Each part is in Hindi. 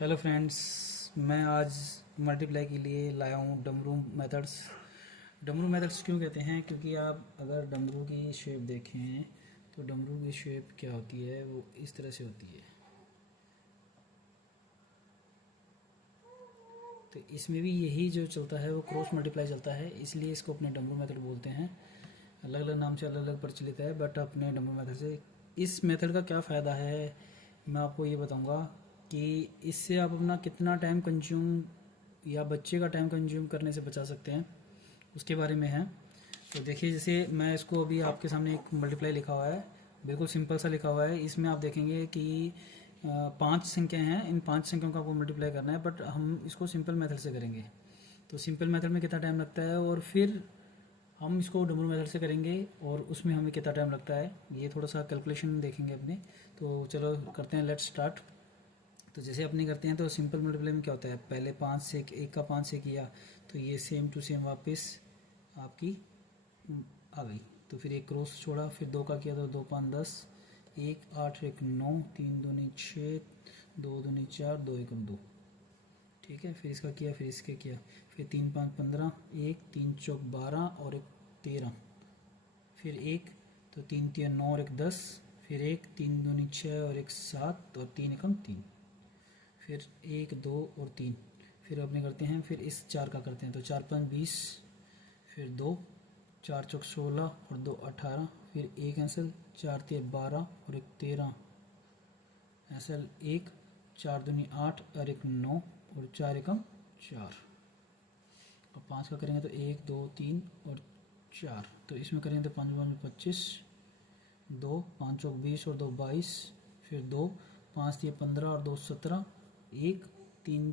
हेलो फ्रेंड्स, मैं आज मल्टीप्लाई के लिए लाया हूँ डमरू मेथड्स। डमरू मेथड्स क्यों कहते हैं? क्योंकि आप अगर डमरू की शेप देखें तो डमरू की शेप क्या होती है, वो इस तरह से होती है। तो इसमें भी यही जो चलता है वो क्रॉस मल्टीप्लाई चलता है, इसलिए इसको अपने डमरू मेथड बोलते हैं। अलग अलग नाम से अलग अलग प्रचलित है, बट अपने डमरू मेथड से। इस मेथड का क्या फ़ायदा है मैं आपको ये बताऊंगा कि इससे आप अपना कितना टाइम कंज्यूम या बच्चे का टाइम कंज्यूम करने से बचा सकते हैं, उसके बारे में है। तो देखिए, जैसे मैं इसको अभी आपके सामने एक मल्टीप्लाई लिखा हुआ है, बिल्कुल सिंपल सा लिखा हुआ है। इसमें आप देखेंगे कि 5 संख्याएं हैं, इन 5 संख्याओं का आपको मल्टीप्लाई करना है, बट हम इसको सिंपल मेथड से करेंगे। तो सिंपल मेथड में कितना टाइम लगता है, और फिर हम इसको डबल मेथड से करेंगे और उसमें हमें कितना टाइम लगता है, ये थोड़ा सा कैलकुलेशन देखेंगे अपने। तो चलो करते हैं, लेट्स स्टार्ट। तो जैसे अपने करते हैं तो सिंपल मल्टीप्लाई में क्या होता है, पहले 5 से 1 का 5 से किया तो ये सेम टू सेम वापस आपकी आ गई। तो फिर एक क्रॉस छोड़ा, फिर 2 का किया तो 2 5 10, 1 8 1 9, 3 दूनी 6, 2 दूनी 4, 2 1 2। ठीक है, फिर इसका किया, फिर इसके किया, फिर 3 5 15, 1 3 चौक 12 और 1 13, फिर एक, तो 3 3 9 और 1 10, फिर 1 3 दूनी 6 और 1 7 और 3 1 3, फिर 1 2 और 3। फिर अपने करते हैं, फिर इस 4 का करते हैं तो 4 5 20, फिर 2 4 चौक 16 और 2 18, फिर एक ऐंसल, 4 3 12 और 1 13 ऐंसल, 1 4 दूनी 8 और 1 9 और 4 1 4। और 5 का करेंगे तो 1 2 3 और 4। तो इसमें करेंगे तो 5 5 25, 2 5 चौक 20 और 2 22, फिर 2 5 3 15 और 2 17, 1 3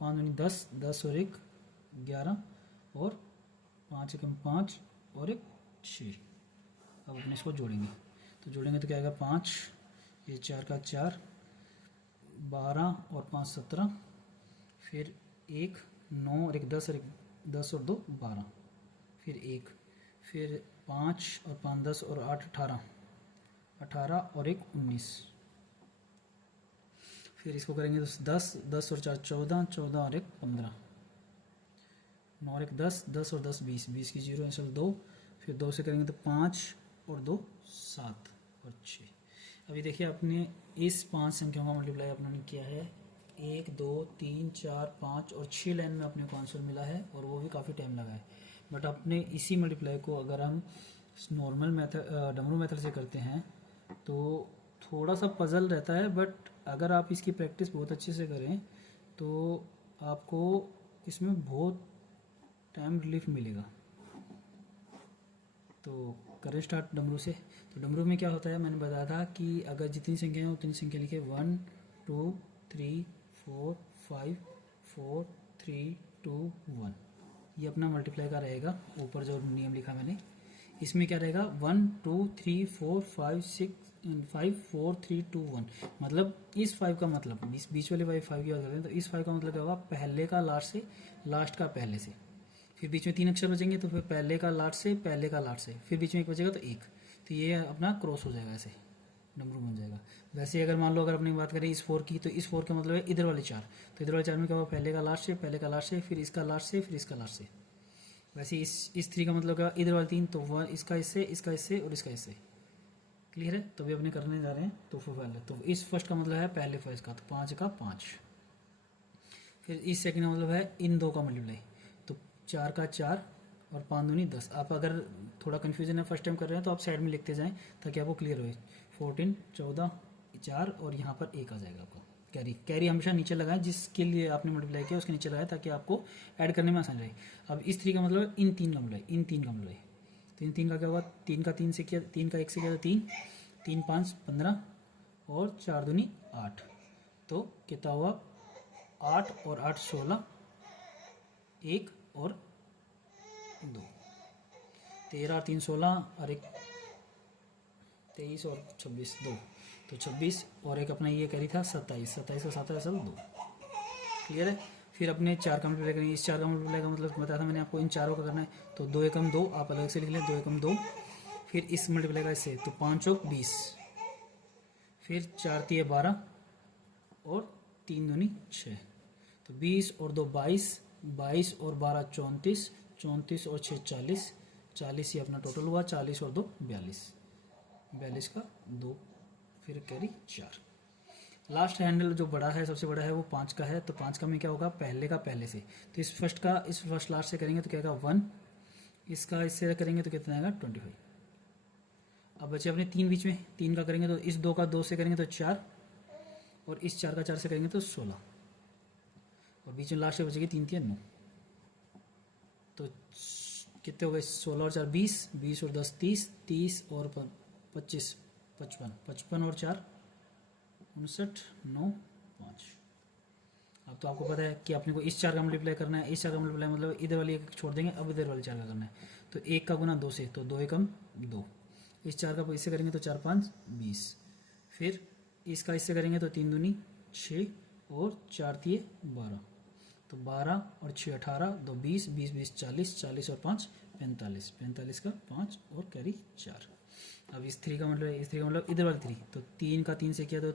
5 दूनी 10, 10 और 1 11, और 5 1 5 और 1 6। अब अपने इसको जोड़ेंगे, तो जोड़ेंगे तो क्या आएगा, 5, ये 4 का 4, 12 और 5 17, फिर 1 9 और 1 10 और 1 10 और 2 12, फिर 1, फिर 5 और 5 10 और 8 18, 18 और 1 19। फिर इसको करेंगे तो 10 10 और 4 14, 14 और 1 15, 9 और 1 10, 10 और 10 20, 20 की 0 आंसर 2। फिर 2 से करेंगे तो 5 और 2 7 और 6। अभी देखिए, आपने इस 5 संख्याओं का मल्टीप्लाई अपने किया है, 1 2 3 4 5 और 6 लाइन में अपने को आंसर मिला है, और वो भी काफ़ी टाइम लगा है। बट अपने इसी मल्टीप्लाई को अगर हम नॉर्मल मेथड डमरू मेथड से करते हैं तो थोड़ा सा पजल रहता है, बट अगर आप इसकी प्रैक्टिस बहुत अच्छे से करें तो आपको इसमें बहुत टाइम रिलीफ मिलेगा। तो करें स्टार्ट डमरू से। तो डमरू में क्या होता है, मैंने बताया था कि अगर जितनी संख्या है उतनी संख्या लिखे, 1 2 3 4 5 4 3 2 1। ये अपना मल्टीप्लाई का रहेगा, ऊपर जो नियम लिखा मैंने। इसमें क्या रहेगा, 1 2 3 4 5 6 5 4 3 2 1। मतलब इस 5 का मतलब, इस बीच वाले 5 की बात करते हैं, तो इस 5 का मतलब क्या होगा, पहले का लास्ट से, लास्ट का पहले से। फिर बीच में 3 अक्षर बचेंगे, तो फिर पहले का लास्ट से, पहले का लास्ट से, फिर बीच में 1 बचेगा तो 1। तो ये अपना क्रॉस हो जाएगा, ऐसे डमरू बन जाएगा। वैसे अगर मान लो, अगर अपनी बात करें इस 4 की, तो इस 4 का मतलब है इधर वाले 4। तो इधर वाले 4 में क्या होगा, पहले का लास्ट से, पहले का लास्ट से, फिर इसका लास्ट से, फिर इसका लास्ट से। वैसे इस 3 का मतलब क्या, इधर वाले 3, तो वह इसका इससे, इसका इससे और इसका इससे। क्लियर है? तो अभी अपने करने जा रहे हैं। तो फिर पहले तो इस फर्स्ट का मतलब है पहले फर्स्ट का, तो 5 का 5। फिर इस सेकंड का मतलब है इन 2 का मल्टीप्लाई, तो 4 का 4 और 5 दूनी 10। आप अगर थोड़ा कन्फ्यूजन है, फर्स्ट टाइम कर रहे हैं, तो आप साइड में लिखते जाएं ताकि आपको क्लियर हो। 14 14 4 और यहाँ पर 1 आ जाएगा आपको। कैरी कैरी हमेशा नीचे लगाएं, जिसके लिए आपने मल्टीप्लाई किया उसके नीचे लगाएं, ताकि आपको ऐड करने में आसान रहे। अब इस 3 का मतलब है इन 3 का मल्टीप्लाई, इन 3 का मल्टीप्लाई। तो इन 3 का क्या होगा, 3 का 3 से किया, 3 का 1 से किया तो 3, 3 5 15 और 4 दूनी 8। तो कितना हुआ, 8 और 8 16, 1 और 2, 13 और 3 16 और 1 23 और 26 2। तो 26 और एक अपना ये करी था 27, 27 और 7 असल 2। क्लियर है? फिर अपने 4 का मल्टीप्लाई करेंगे। इस 4 का मल्टीप्लाई का मतलब बताया था मैंने आपको, इन चारों का करना है। तो 2 एकम 2 आप अलग से लिख लें, 2 एकम 2। फिर इस मल्टीप्लाई का इससे, तो 5 चौक 20, फिर 4 तिये 12 और 3 दूनी 6, तो 20 और 2 22, 22 और 12 34, 34 और 6 40, 40 ही अपना टोटल हुआ, 40 और 2 42, 42 का 2, फिर कैरी 4। लास्ट हैंडल जो बड़ा है, सबसे बड़ा है, वो 5 का है, तो 5 का में क्या होगा, पहले का पहले से, तो इस फर्स्ट लास्ट से करेंगे तो क्या आएगा 1, इसका इससे करेंगे तो कितना आएगा 25। अब बचे अपने 3 बीच में, 3 का करेंगे तो इस 2 का 2 से करेंगे तो 4, और इस 4 का 4 से करेंगे तो 16, और बीच में लास्ट से बचेगी 3 3 9, तो कितने हो गए, 16 और 4 20, 20 और 10 30, 30 और 25 55, 55 और 4 59, 9 5। अब तो आपको पता है कि अपने को इस 4 का मल्टीप्लाई करना है, इस 4 का मल्टीप्लाई मतलब इधर वाली एक छोड़ देंगे, अब इधर वाले 4 का करना है, तो 1 का गुना 2 से, तो 2 एकम 2, इस 4 का इससे करेंगे तो 4 5 20, फिर इसका इससे करेंगे तो 3 दूनी 6 और 4 तिये 12, तो 12 और 6 18, 2 20, 20 20 40, 40 और 5 45, 45 का 5 और कैरी 4। अब इस 3 का मतलब इधर वाले 3, तो 3 का 3 से किया तो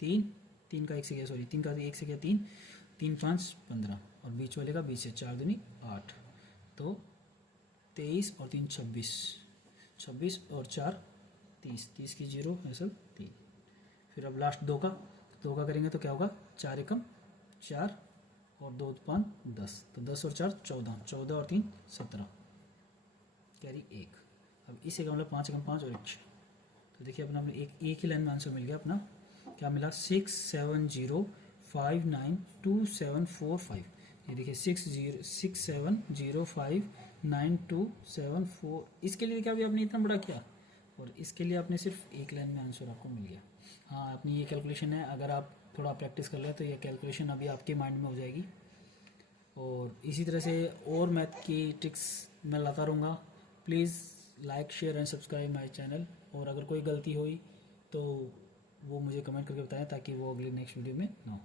3, 3 का 1 से किया, सॉरी 3 का 1 से किया 3, 3 5 15, और बीच वाले का बीच से 4 दूनी 8, तो 23 और 3 26, 26 और 4 30, 30 की 0 है सब 3, फिर अब लास्ट 2 का करेंगे तो क्या होगा, 4 एकम 4 और 2 5 10, तो 10 और 4 14, 14 और 3 17, कैरी 1। अब इस एक मतलब 5 एकम 5 और 1, तो देखिए अपना एक ही लाइन में आंसर मिल गया अपना, क्या मिला 670592745, ये देखिए 670592745, इसके लिए क्या भी आपने इतना बड़ा किया, और इसके लिए आपने सिर्फ एक लाइन में आंसर आपको मिल गया। हाँ, अपनी ये कैलकुलेशन है, अगर आप थोड़ा प्रैक्टिस कर ले तो ये कैलकुलेशन अभी आपके माइंड में हो जाएगी, और इसी तरह से और मैथ की ट्रिक्स मैं लाता रहूँगा। Please like share and subscribe my channel, और अगर कोई गलती हुई तो वो मुझे कमेंट करके बताएं ताकि वो अगले नेक्स्ट वीडियो में ना हो।